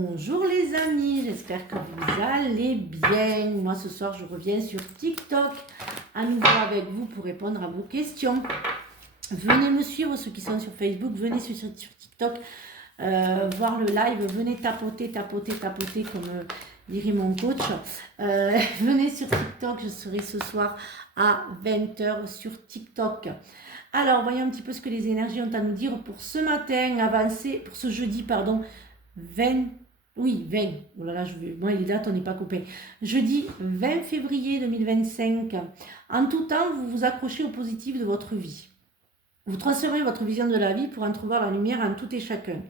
Bonjour les amis, j'espère que vous allez bien. Moi ce soir je reviens sur TikTok à nouveau avec vous pour répondre à vos questions. Venez me suivre, ceux qui sont sur Facebook, venez sur TikTok voir le live, venez tapoter comme dirait mon coach. Venez sur TikTok, je serai ce soir à 20 h sur TikTok. Alors voyons un petit peu ce que les énergies ont à nous dire pour ce matin avancé, pour ce jeudi pardon. 20, oui, 20, oh là là, moi les dates, on n'est pas copains. Jeudi 20 février 2025. En tout temps, vous vous accrochez au positif de votre vie. Vous transférez votre vision de la vie pour entrevoir la lumière en tout et chacun.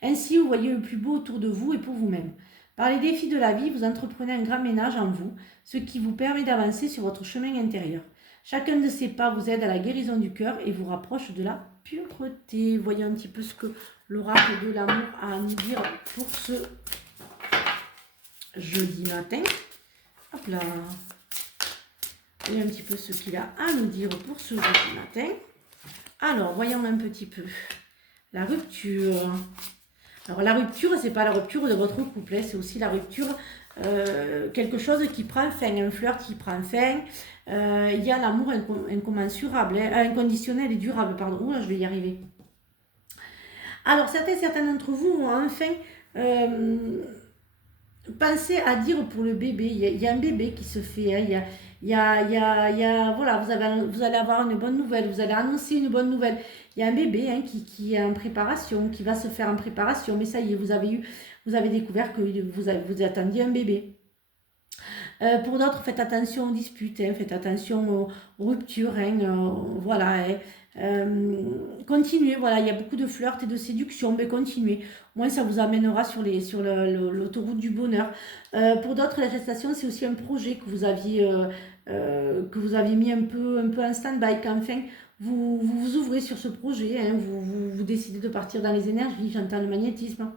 Ainsi, vous voyez le plus beau autour de vous et pour vous-même. Par les défis de la vie, vous entreprenez un grand ménage en vous, ce qui vous permet d'avancer sur votre chemin intérieur. Chacun de ces pas vous aide à la guérison du cœur et vous rapproche de la pureté. Voyons un petit peu ce que l'oracle de l'amour a à nous dire pour ce jeudi matin. Hop là. Voyons un petit peu ce qu'il a à nous dire pour ce jeudi matin. Alors, voyons un petit peu la rupture. Alors, la rupture, c'est pas la rupture de votre couple, hein, c'est aussi la rupture, quelque chose qui prend fin, un flirt qui prend fin. Il y a l'amour incommensurable, hein, inconditionnel et durable, pardon. Là, je vais y arriver. Alors, certains d'entre vous vont enfin penser à dire pour le bébé. Il y a un bébé qui se fait, hein, voilà, vous allez avoir une bonne nouvelle, vous allez annoncer une bonne nouvelle. Il y a un bébé hein, qui est en préparation, qui va se faire en préparation, mais ça y est, vous avez découvert que vous attendiez un bébé. Pour d'autres, faites attention aux disputes, hein, faites attention aux ruptures, hein, voilà. Continuez, voilà, il y a beaucoup de flirt et de séduction, mais continuez. Au moins, ça vous amènera sur l'autoroute du bonheur. Pour d'autres, la gestation, c'est aussi un projet que vous aviez mis un peu en stand-by, qu'enfin, vous ouvrez sur ce projet, hein, vous décidez de partir dans les énergies, j'entends le magnétisme.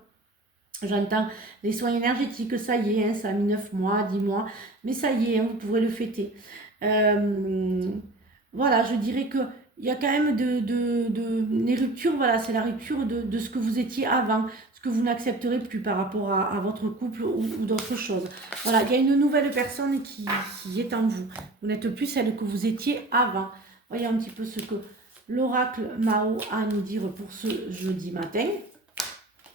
J'entends les soins énergétiques, ça y est, hein, ça a mis 9 mois, 10 mois, mais ça y est, hein, vous pourrez le fêter. Voilà, je dirais que il y a quand même des ruptures, voilà, c'est la rupture de ce que vous étiez avant, ce que vous n'accepterez plus par rapport à votre couple ou d'autres choses. Voilà, il y a une nouvelle personne qui est en vous. Vous n'êtes plus celle que vous étiez avant. Voyez un petit peu ce que l'oracle Mao a à nous dire pour ce jeudi matin.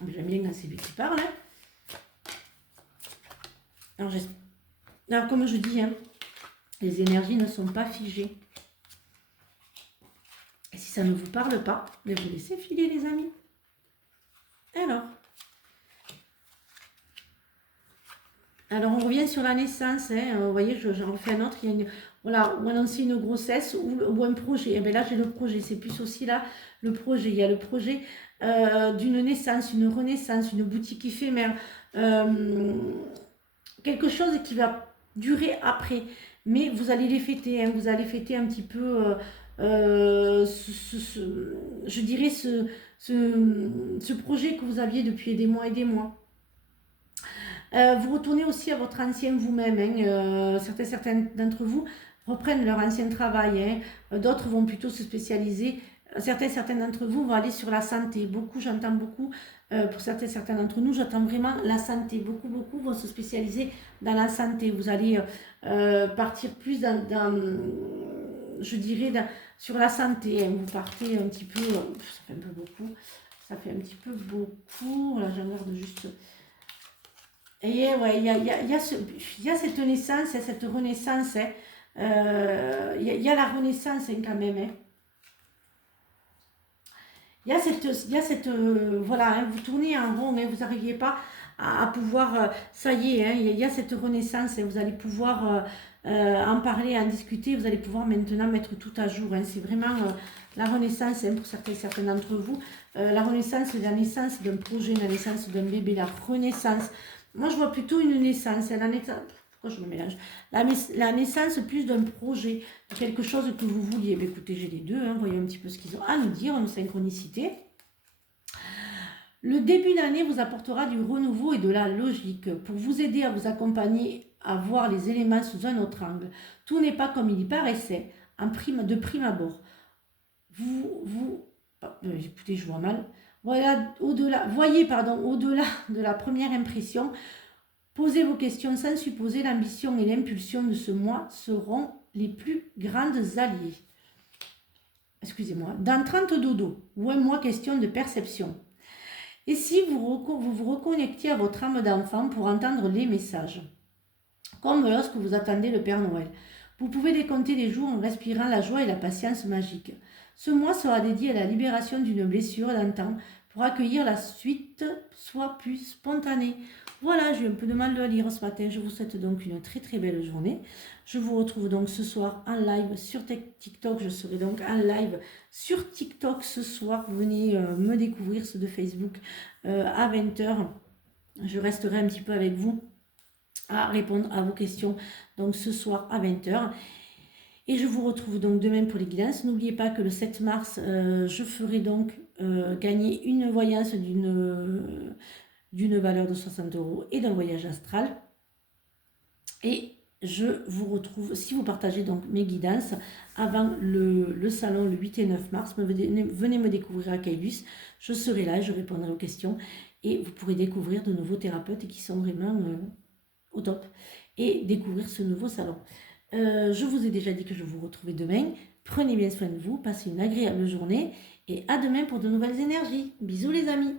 J'aime bien quand c'est lui qui parle. Hein. Alors, comme je dis, hein, les énergies ne sont pas figées. Et si ça ne vous parle pas, vous laissez filer, les amis. Alors on revient sur la naissance. Hein. Vous voyez, j'en refais un autre. Il y a voilà, ou annoncer une grossesse ou un projet. Et bien là, j'ai le projet. C'est plus aussi là le projet. Il y a le projet d'une naissance, une renaissance, une boutique éphémère. Quelque chose qui va durer après. Mais vous allez les fêter. Hein. Vous allez fêter un petit peu, je dirais, ce projet que vous aviez depuis des mois et des mois. Vous retournez aussi à votre ancien vous-même. Hein. Certains d'entre vous reprennent leur ancien travail. Hein. D'autres vont plutôt se spécialiser. Certains d'entre vous vont aller sur la santé. J'entends beaucoup, pour certains d'entre nous, j'entends vraiment la santé. Beaucoup vont se spécialiser dans la santé. Vous allez partir plus je dirais, sur la santé. Hein. Vous partez un petit peu, ça fait un peu beaucoup. Ça fait un petit peu beaucoup. Là, je regarde juste... Et ouais, il y a cette naissance, cette renaissance. Hein. Il y a la renaissance hein, quand même. Hein. Il y a cette voilà, hein, vous tournez en rond, hein, vous n'arriviez pas à pouvoir, ça y est, hein, il y a cette renaissance, hein, vous allez pouvoir en parler, en discuter, vous allez pouvoir maintenant mettre tout à jour. Hein. C'est vraiment la renaissance hein, pour certains d'entre vous. La renaissance, c'est la naissance d'un projet, la naissance d'un bébé, la renaissance. Moi, je vois plutôt une naissance. Pourquoi je me mélange? La naissance plus d'un projet, de quelque chose que vous vouliez. Mais écoutez, j'ai les deux. Hein, voyons un petit peu ce qu'ils ont à nous dire, une synchronicité. Le début d'année vous apportera du renouveau et de la logique pour vous aider à vous accompagner à voir les éléments sous un autre angle. Tout n'est pas comme il y paraissait de prime abord. Écoutez, je vois mal. Voilà, voyez, au-delà de la première impression. Posez vos questions sans supposer. L'ambition et l'impulsion de ce mois seront les plus grandes alliées. Excusez-moi. Dans 30 dodo, ou un mois question de perception. Et si vous vous reconnectiez à votre âme d'enfant pour entendre les messages, comme lorsque vous attendez le Père Noël, vous pouvez décompter les jours en respirant la joie et la patience magique. Ce mois sera dédié à la libération d'une blessure d'antan pour accueillir la suite soit plus spontanée. Voilà, j'ai eu un peu de mal de lire ce matin. Je vous souhaite donc une très très belle journée. Je vous retrouve donc ce soir en live sur TikTok. Je serai donc en live sur TikTok ce soir. Venez me découvrir, ceux de Facebook, à 20h. Je resterai un petit peu avec vous à répondre à vos questions donc ce soir à 20h. Et je vous retrouve donc demain pour les guidances. N'oubliez pas que le 7 mars, je ferai donc gagner une voyance d'une valeur de 60 € et d'un voyage astral. Et je vous retrouve, si vous partagez donc mes guidances, avant le salon le 8 et 9 mars, venez me découvrir à Caylus. Je serai là, je répondrai aux questions. Et vous pourrez découvrir de nouveaux thérapeutes qui sont vraiment au top. Et découvrir ce nouveau salon. Je vous ai déjà dit que je vous retrouvais demain. Prenez bien soin de vous, passez une agréable journée et à demain pour de nouvelles énergies. Bisous les amis.